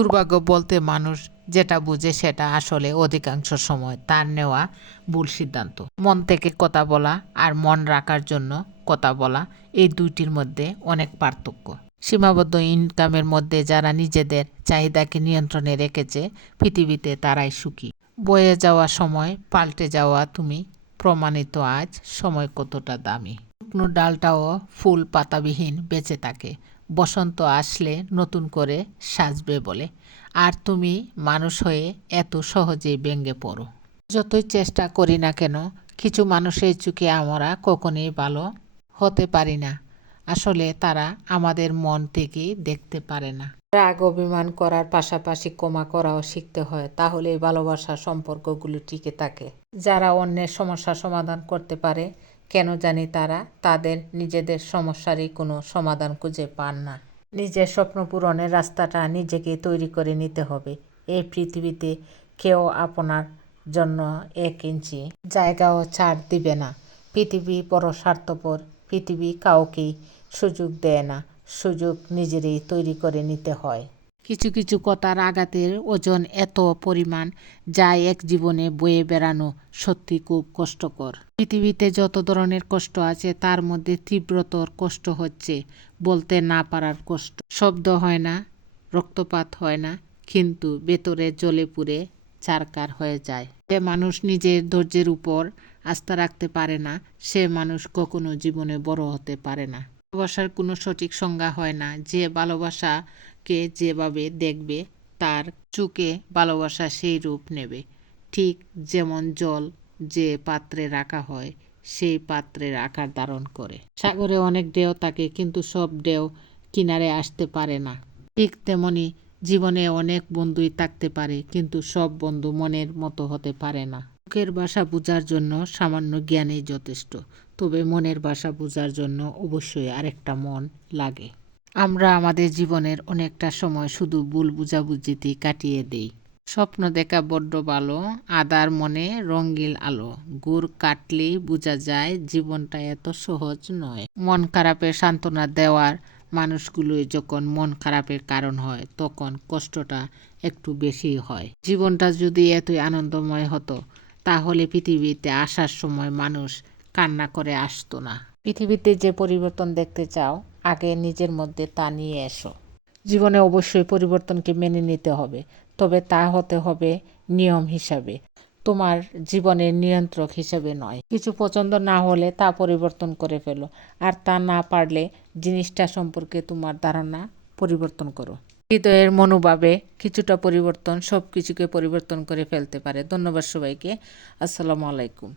দুর্ভাগ্য বলতে মানুষ যেটা বুঝে সেটা আসলে অধিকাংশ সময় তার নেওয়া ভুল সিদ্ধান্ত। মন থেকে কথা বলা আর মন রাখার জন্য কথা বলা, এই দুইটির মধ্যে অনেক পার্থক্য। সীমাবদ্ধ ইনকামের মধ্যে যারা নিজেদের চাহিদাকে নিয়ন্ত্রণে রেখেছে পৃথিবীতে তারাই সুখী। বয়ে যাওয়া সময় পাল্টে যাওয়া তুমি প্রমাণিত আজ সময় কতটা দামি। শুকনো ডালটাও ফুল পাতাবিহীন বেঁচে থাকে, বসন্ত আসলে নতুন করে সাজবে বলে। আর তুমি মানুষ হয়ে এত সহজেই ভেঙে পড়ো। যতই চেষ্টা করি না কেন, কিছু মানুষের চোখে আমরা কখনোই ভালো হতে পারি না। আসলে তারা আমাদের মন থেকেই দেখতে পারে না। রাগ অভিমান করার পাশাপাশি ক্ষমা করাও শিখতে হয়, তাহলে ভালোবাসার সম্পর্কগুলো টিকে থাকে। যারা অন্যের সমস্যা সমাধান করতে পারে, কেন জানি তারা তাদের নিজেদের সমস্যারই কোনো সমাধান খুঁজে পান না। নিজের স্বপ্ন পূরণের রাস্তাটা নিজেকে তৈরি করে নিতে হবে। এই পৃথিবীতে কেউ আপনার জন্য 1 ইঞ্চি জায়গাও ছাড় দিবে না। পৃথিবী বড় স্বার্থপর, পৃথিবী কাউকেই সুযোগ দেয় না, সুযোগ নিজেরই তৈরি করে নিতে হয়। কিছু কিছু কথার আঘাতের ওজন এত পরিমাণ যা এক জীবনে বয়ে বেড়ানো সত্যি খুব কষ্টকর। পৃথিবীতে যত ধরনের কষ্ট আছে তার মধ্যে তীব্রতর কষ্ট হচ্ছে বলতে না পারার কষ্ট। শব্দ হয় না, রক্তপাত হয় না, কিন্তু ভেতরে জ্বলে পুড়ে ছারখার হয়ে যায়। যে মানুষ নিজের ধৈর্যের উপর আস্থা রাখতে পারে না, সে মানুষ কখনো জীবনে বড় হতে পারে না। ভালোবাসার কোনো সঠিক সংজ্ঞা হয় না। যে ভালোবাসাকে যেভাবে দেখবে তার চোখে ভালোবাসা সেই রূপ নেবে। ঠিক যেমন জল যে পাত্রে রাখা হয় সেই পাত্রের আকার ধারণ করে। সাগরে অনেক ঢেউ থাকে, কিন্তু সব ঢেউ কিনারে আসতে পারে না। ঠিক তেমনি জীবনে অনেক বন্ধুই থাকতে পারে, কিন্তু সব বন্ধু মনের মতো হতে পারে না। মুখের ভাষা বোঝার জন্য সামান্য জ্ঞানই যথেষ্ট, তবে মনের ভাষা বোঝার জন্য অবশ্যই আরেকটা মন লাগে। আমরা আমাদের জীবনের অনেকটা সময় শুধু ভুল বুঝাবুঝিতেই কাটিয়ে দেই। স্বপ্ন দেখা বড্ড ভালো, আদার মনে রঙিন আলো, গুড় কাটলেই বোঝা যায় জীবনটা এত সহজ নয়। মন খারাপের সান্ত্বনা দেওয়ার মানুষগুলোই যখন মন খারাপের কারণ হয়, তখন কষ্টটা একটু বেশি হয়। জীবনটা যদি এতই আনন্দময় হতো, তাহলে পৃথিবীতে আসার সময় মানুষ কান্না করে আসতো না। পৃথিবীতে যে পরিবর্তন দেখতে চাও, আগে নিজের মধ্যে তা নিয়ে এসো। জীবনে অবশ্যই পরিবর্তনকে মেনে নিতে হবে, তবে তা হতে হবে নিয়ম হিসাবে, তোমার জীবনের নিয়ন্ত্রক হিসেবে নয়। কিছু পছন্দ না হলে তা পরিবর্তন করে ফেলো, আর তা না পারলে জিনিসটা সম্পর্কে তোমার ধারণা পরিবর্তন করো। হৃদয়ের মনোভাবে কিছুটা পরিবর্তন সব কিছুকে পরিবর্তন করে ফেলতে পারে। ধন্যবাদ সবাইকে। আসসালামু আলাইকুম।